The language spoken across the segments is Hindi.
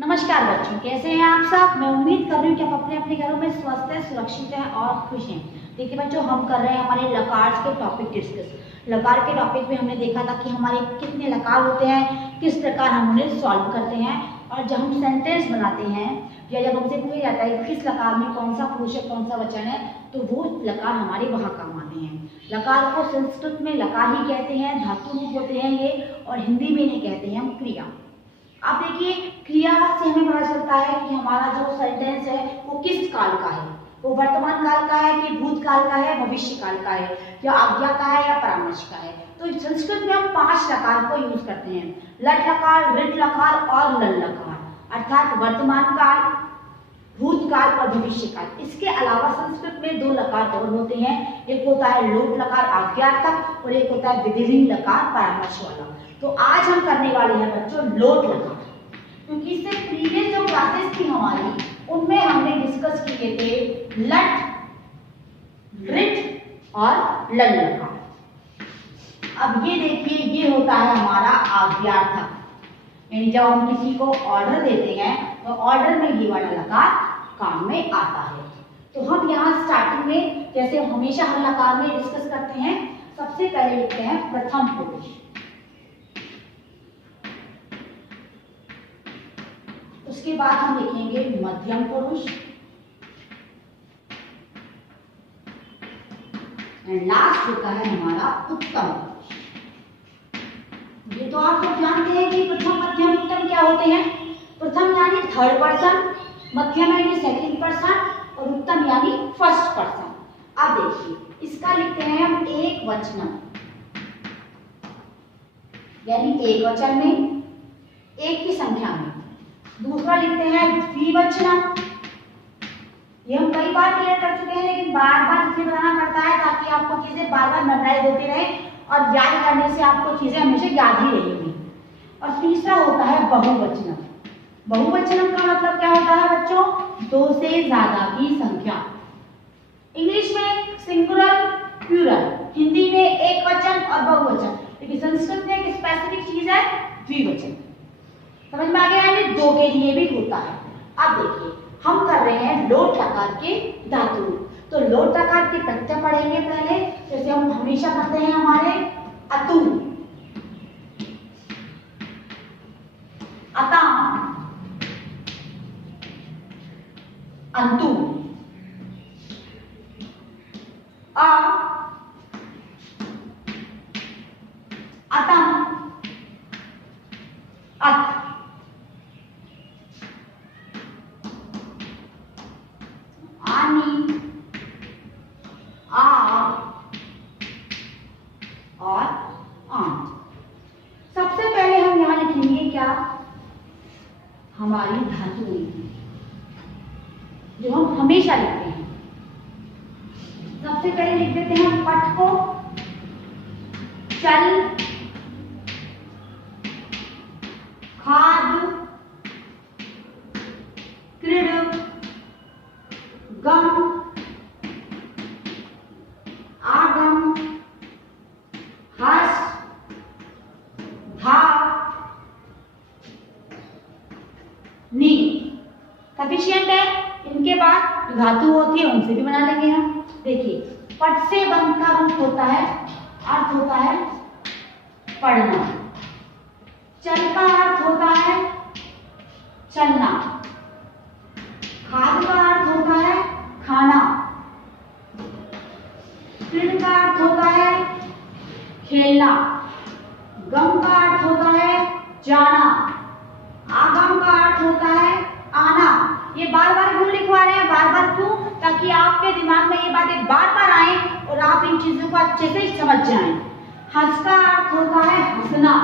नमस्कार बच्चों, कैसे हैं आप सब। मैं उम्मीद कर रही हूँ कि आप अपने अपने घरों में स्वस्थ हैं, सुरक्षित हैं और खुश हैं। देखिए बच्चों, हम कर रहे हैं हमारे लकार के टॉपिक डिस्कस। लकार के टॉपिक में हमने देखा था कि हमारे कितने लकार होते हैं, किस प्रकार हम उन्हें सॉल्व करते हैं, और जब हम सेंटेंस बनाते हैं या जब हमसे पूछा जाता है कि किस लकार में कौन सा पुरुष है कौन सा वचन है, तो वो लकार हमारे वहाँ काम आते हैं। लकार को संस्कृत में लकार ही कहते हैं, धातु रूप होते हैं ये, और हिंदी में इन्हें कहते हैं हम क्रिया। अब देखिए, क्रिया से हमें पता चलता है कि हमारा जो सेंटेंस है वो किस काल का है, वो वर्तमान काल का है कि भूतकाल का है, भविष्य काल का है, या आज्ञा का है या परामर्श का है। तो संस्कृत में हम 5 लकार को यूज करते हैं, लट लकार, ऋट लकार और लल लकार, अर्थात वर्तमान काल, भूतकाल और भविष्य काल। इसके अलावा संस्कृत में 2 लकार और होते हैं, एक होता है लोट लकार आज्ञार्थक और एक होता है विधिलिंग लकार परामर्श वाला। तो आज हम करने वाले हैं बच्चों लोट लकार, क्योंकि इससे प्रीवियस जो क्लासेस थी हमारी उनमें हमने डिस्कस किए थे लट, ऋट और लल लकार। अब ये देखिए, ये होता है हमारा आज्ञार्थक, यानी जब हम किसी को ऑर्डर देते हैं तो ऑर्डर में ये वाला लकार काम में आता है। तो हम यहाँ स्टार्टिंग में, जैसे हमेशा हम लकार में डिस्कस करते हैं, सबसे पहले लिखते हैं प्रथम पुरुष, उसके बाद हम लिखेंगे मध्यम पुरुष, एंड लास्ट होता है हमारा उत्तम पुरुष। ये तो आप लोग जानते हैं कि प्रथम मध्यम उत्तम क्या होते हैं। प्रथम यानी थर्ड पर्सन, मध्यम यानी सेकंड पर्सन और उत्तम यानी फर्स्ट पर्सन। अब देखिए, इसका लिखते हैं हम एक वचनम, यानी एक वचन में, एक की संख्या में। दूसरा लिखते हैं द्विवचनम, ये हम कई बार क्लियर कर चुके हैं, लेकिन बार बार इसलिए बताना पड़ता है ताकि आपको चीजें बार बार मेमोराइज होती रहे और याद करने से आपको चीजें हमेशा याद ही रहेंगी। और तीसरा होता है बहुवचनम। बहुवचनम का मतलब क्या होता है बच्चों, 2 से ज्यादा की संख्या। इंग्लिश में सिंगुलर, प्लूरल, हिंदी में एक वचन और बहुवचन, लेकिन संस्कृत में एक स्पेसिफिक चीज है द्विवचन। समझ में आ गया, यानी 2 के लिए भी होता है। अब देखिए, हम कर रहे हैं लोट लकार के धातु। तो लोट लकार के प्रत्यय पढ़ेंगे पहले, जैसे हम हमेशा करते हैं हमारे अतु, अताम, अंतु, अतम, अत, आनी, आ और आन। सबसे पहले हम यहां लिखेंगे क्या, हमारी धातु जो हम हमेशा लिखते हैं। सबसे पहले लिख देते हैं पट को, चल, खाद, क्रीड, गम, आगम, हर्ष, धा, नी। सफिशिएंट है। इनके बाद धातु होती है उनसे भी बना लेंगे हम। देखिए, पट से बंध का रूप होता है, अर्थ होता है पढ़ना। चल का अर्थ होता है चलना। खाद का अर्थ होता है खाना। क्रीड का अर्थ होता है खेलना। गम का अर्थ होता है जाना। आगम का अर्थ होता है आना। ये बार बार क्यों लिखवा रहे हैं, बार बार क्यों, ताकि आपके दिमाग में ये बातें बार बार आए और आप इन चीजों को अच्छे से समझ जाएं। हंस का अर्थ होता है हंसना।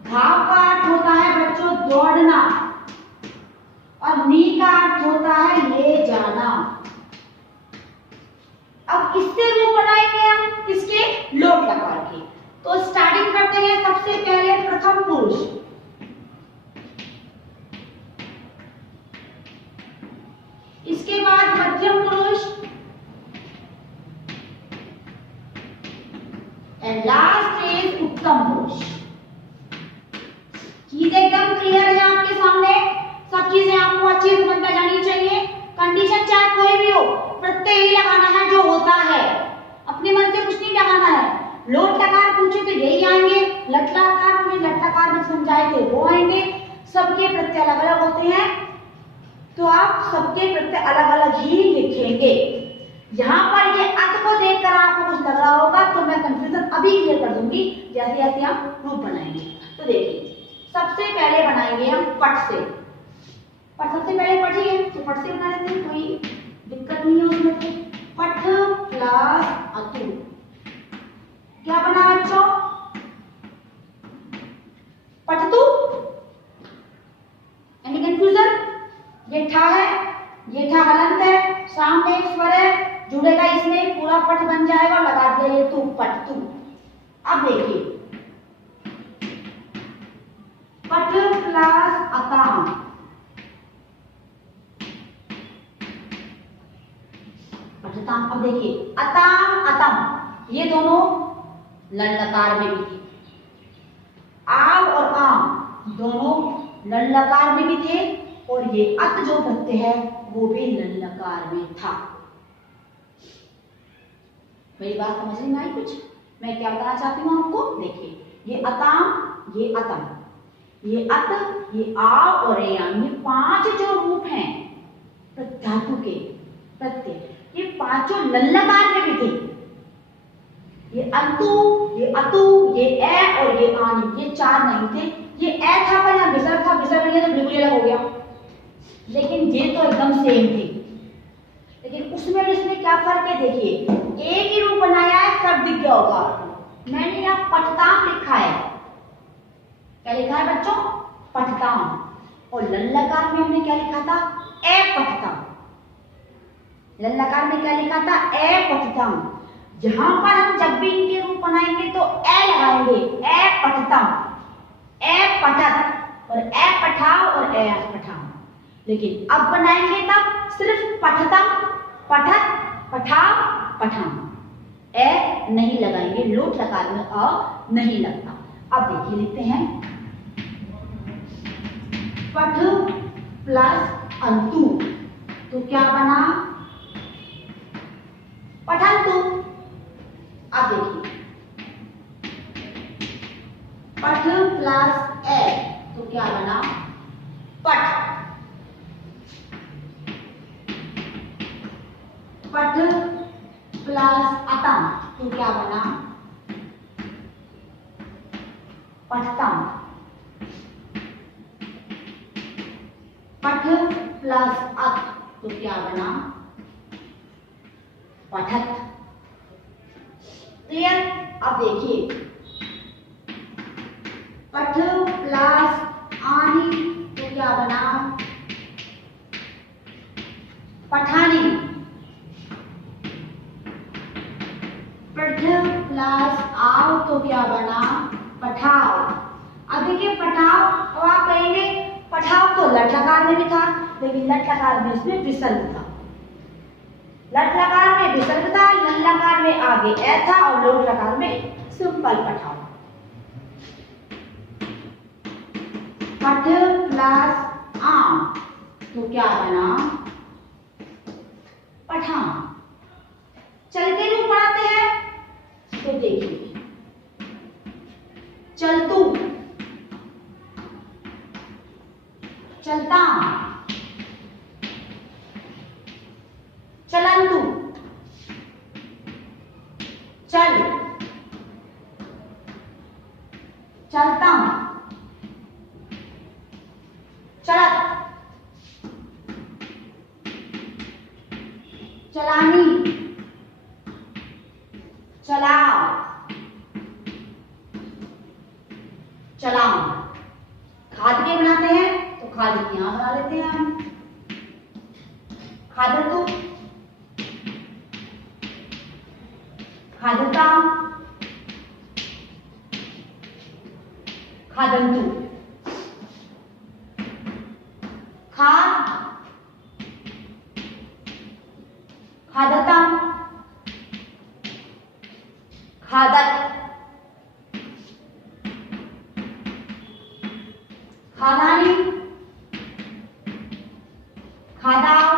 भाव का अर्थ होता है बच्चों दौड़ना। और नी का अर्थ होता है ले जाना। अब किससे रूप बनाएंगे हम, किसके, लोट लकार के। तो स्टार्टिंग करते हैं सबसे पहले प्रथम पुरुष, इसके बाद मध्यम पुरुष, एंड लास्ट इज उत्तम पुरुष। चीजें लोट लकार पूछे तो यही आएंगे, लट लकार पूछे लट लकार में समझाए थे वो आएंगे। सबके प्रत्यय अलग अलग होते हैं तो आप सबके प्रत्यय अलग अलग ही लिखेंगे। यहाँ पर ये अत को देखकर आपको कुछ लग रहा होगा तो मैं कंफ्यूजन अभी क्लियर कर दूंगी जैसे जैसे हम रूप बनाएंगे। तो देखिए सबसे पहले बनाएंगे हम पट से। पट सबसे पहले पट ही है तो पट से बना लेते हैं, कोई दिक्कत नहीं है उसमें। तो पट प्लस अतु क्या बना बच्चों? पटतु। Any confusion? ये ठा है, ये ठा हलंत है, सामने एक स्वर है जुड़ेगा इसमें, पूरा पट बन जाएगा और लगा दिया ये तू, पटतु। अब देखिए पट प्लस अताम, पटताम। अब देखिए अताम अतम ये दोनों लल लकार में भी थे, आव और आम दोनों लल लकार में भी थे और ये अत जो प्रत्यय है वो भी लल लकार में था। मेरी बात समझ में आई कुछ? मैं क्या बताना चाहती हूँ आपको? देखिए ये अताम, ये अतम, ये अत, ये आव और आम, ये पांच जो रूप हैं धातु के प्रत्यय, ये पांचों लल्लकार में भी थे। ये अंतु, ये अतु, ये ए और ये आनी, ये चार नहीं थे। ये ए था पर यहाँ विसर्ग था, विसर्ग नहीं तो बिल्कुल अलग हो गया, लेकिन ये तो एकदम सेम थे। लेकिन उसमें इसमें क्या फर्क है? देखिए एक ही रूप बनाया है, सब दिख गया होगा आपको। मैंने यहाँ पटताम लिखा है, क्या लिखा है बच्चों? पटताम। और लल्लकार में हमने क्या लिखा था? ए पटताम। लल्लकार में क्या लिखा था? ए पटताम। जहां पर हम जब भी इनके रूप बनाएंगे तो ए लगाएंगे, ए पटताम, ए पटत और ए पठाव और ए पठाव। लेकिन अब बनाएंगे तब सिर्फ पठतम, पठत, पठाव, पठाम, ए नहीं लगाएंगे, लोट लकार में अ नहीं लगता। अब देखिए लिखते हैं पठ प्लस अंतु तो क्या बना? पठंतु। अब देखिए पठ प्लस ए तो क्या बना? पठ। पठ प्लस अतम तो क्या बना? पठतम। पठ प्लस अत तो क्या बना? पठत। क्लियर? अब देखिए पठ प्लस आनी तो क्या बना? पठानी। पठ प्लस आव तो क्या बना? पठाव। अब देखिए पठाव, अब आप कहेंगे पठाव तो लट लकार में भी था, लेकिन लट लकार में इसमें विसर्ग था। लट लकार में विसर्ग था, लल लकार में आगे ए था और लोट लकार में सिंपल पठाव। पठ प्लस आम तो क्या बना? पठान। चल के रूप पढ़ाते हैं तो देखिए चलतू, चलता, चलंतु, चल, चलता, चलत, चलानी, चलाओ, चलाओ। खाद के बनाते हैं तो खाद यहां बना लेते हैं हम। खादतु, खादता, खादंतु। खाद, खादता, खादत, खादानी, खादाव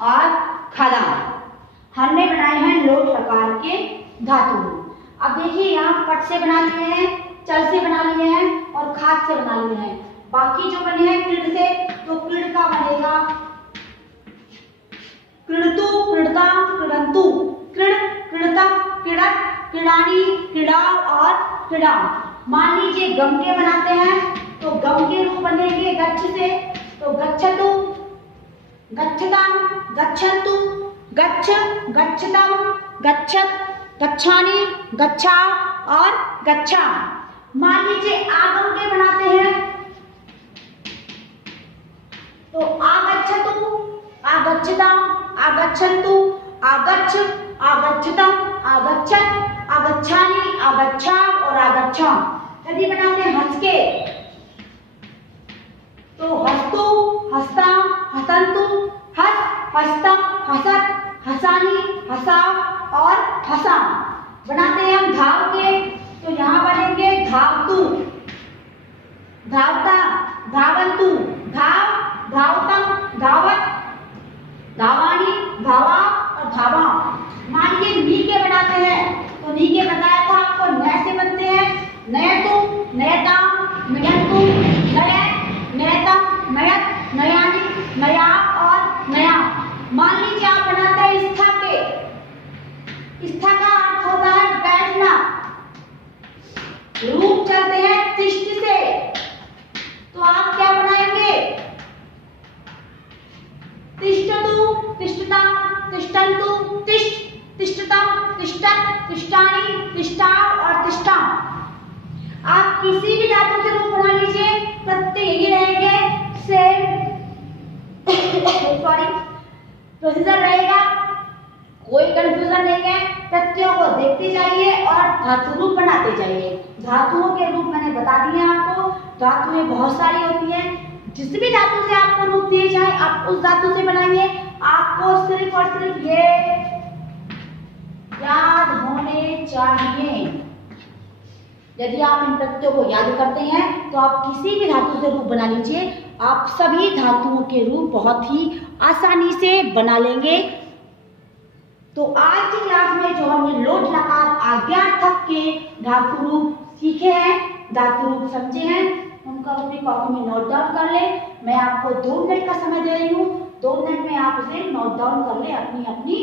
और खादा। हमने बनाए हैं लोट लकार धातु रूप। अब देखिए यहाँ पट से बना लिए हैं, चल से बना लिए हैं और खाद से बना लिए हैं। बाकी जो बने हैं क्रीड से, तो क्रीड का बनेगा क्रीडतु, क्रीडता, क्रीडंतु, क्रीड, क्रीडतम, क्रीडत, क्रीडानी, क्रीड़ा और क्रीड़ा। मान लीजिए गम के बनाते हैं तो गम के रूप बनेंगे गच्छ से, तो गच्छतु, गच्छताम, गच्छन्तु, गच्छ, गच्छतम, गच्छत, गच्छानि, गच्छा और गच्छा। मान लीजिए आगम के बनाते हैं तो आगच्छतु, आगच्छताम, आगच्छन्तु, आगच्छ, आगच्छतम, आगच्छत, आगच्छानि, आगच्छा और आगच्छा। यदि बनाते हैं हंस के तो हस्तु, हस्ताम, हसन्तु, हस, हस्तम, हसत, हसानी, हसा और हसा। बनाते हैं हम धाव के तो यहाँ बनेंगे धावतु, धावता, धावन्तु, धाव, धावतम, धावत, धावानी, धावा और धावा। मान लीजिए नी के बनाते हैं तो नी के बताया था आपको नय से बनते हैं, नयतु, नयताम, नयन्तु, नयत, नयतम, नयत, नयानी, नया और नया। मान लीजिए आप बनाते हैं स्था के, स्था का अर्थ होता है बैठना, रूप चलते हैं तिष्ठ से, तो आप क्या बनाएंगे तिष्ठतु, तिष्ठताम, तिष्ठन्तु, तिष्ठ, तिष्ठतम, तिष्ठत, तिष्ठानि, तिष्ठा और तिष्ठा। आप किसी भी धातु से रूप बना लीजिए, प्रत्यय यही रहेंगे, सेम सॉरी प्रोसीजर रहेगा, कोई कंफ्यूजन नहीं है। प्रत्ययों को देखते जाइए और धातु रूप बनाते जाइए। धातुओं के रूप मैंने बता दिए आपको, धातुएं बहुत सारी होती हैं। जिस भी धातु से आपको रूप दिए जाए आप उस धातु से बनाइए। आपको सिर्फ और सिर्फ ये याद होने चाहिए। यदि आप इन प्रत्ययों को याद करते हैं तो आप किसी भी धातु से रूप बना लीजिए, आप सभी धातुओं के रूप बहुत ही आसानी से बना लेंगे। तो आज की क्लास में जो हमने लोट लकार आज्ञार्थक के धातु रूप सीखे हैं, धातु रूप समझे हैं, उनका अपनी कॉपी में नोट डाउन कर ले। मैं आपको 2 मिनट का समय दे रही हूँ, 2 मिनट में आप इसे नोट डाउन कर ले अपनी अपनी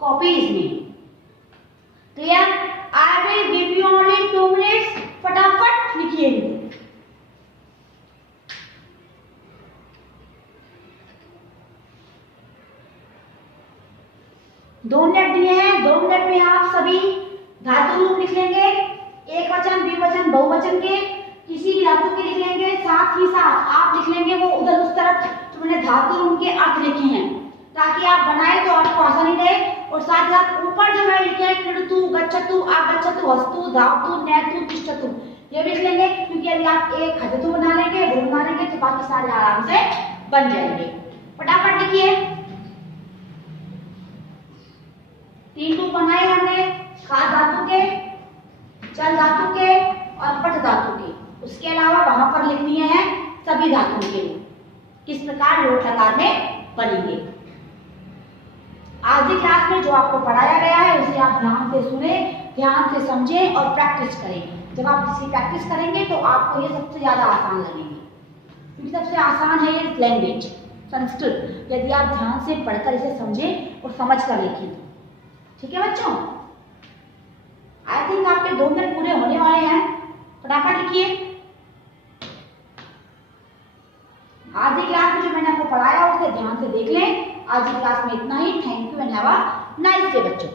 कॉपीज में। Clear? I will give you only 2 minutes, फटाफट लिखिए। 2 मिनट दिए हैं, 2 मिनट में आप सभी धातु रूप लिख लेंगे, एक वचन, द्विवचन, बहुवचन के किसी भी धातु के लिख लेंगे। साथ ही साथ आप लिख लेंगे वो उधर उस तरफ जो मैंने धातु रूप के अर्थ लिखे हैं, ताकि आप बनाए तो आपको आसानी रहे। और साथ ही साथ ऊपर जो मैंने लिखे हैं क्रीडतु, गच्छतु, आगच्छतु, हस्तु, धावतु, नयतु, तिष्ठतु, ये भी लिख लेंगे, क्योंकि यदि आप एक हस्तु बना लेंगे, दो बना लेंगे तो बाकी सारे आराम से बन जाएंगे। फटाफट लिखिए। 3 रूप बनाए हमने, खाद धातु के, चल धातु के और पट धातु के। उसके अलावा वहां पर लिख दिए हैं सभी धातुओं के रूप, किस प्रकार लोट लकार में बनेंगे। आज की क्लास में जो आपको पढ़ाया गया है उसे आप ध्यान से सुने, ध्यान से समझें और प्रैक्टिस करें। जब आप इसकी प्रैक्टिस करेंगे तो आपको ये सबसे ज्यादा आसान लगेंगे, क्योंकि सबसे आसान है ये लैंग्वेज संस्कृत। यदि आप ध्यान से पढ़कर इसे समझें और समझ कर लिखें। ठीक है बच्चों? आई थिंक आपके 2 मिनट पूरे होने वाले हैं, फटाफट लिखिए। आज की क्लास में जो मैंने आपको पढ़ाया उसे ध्यान से देख लें। आज की क्लास में इतना ही। Thank you and have a nice day बच्चों।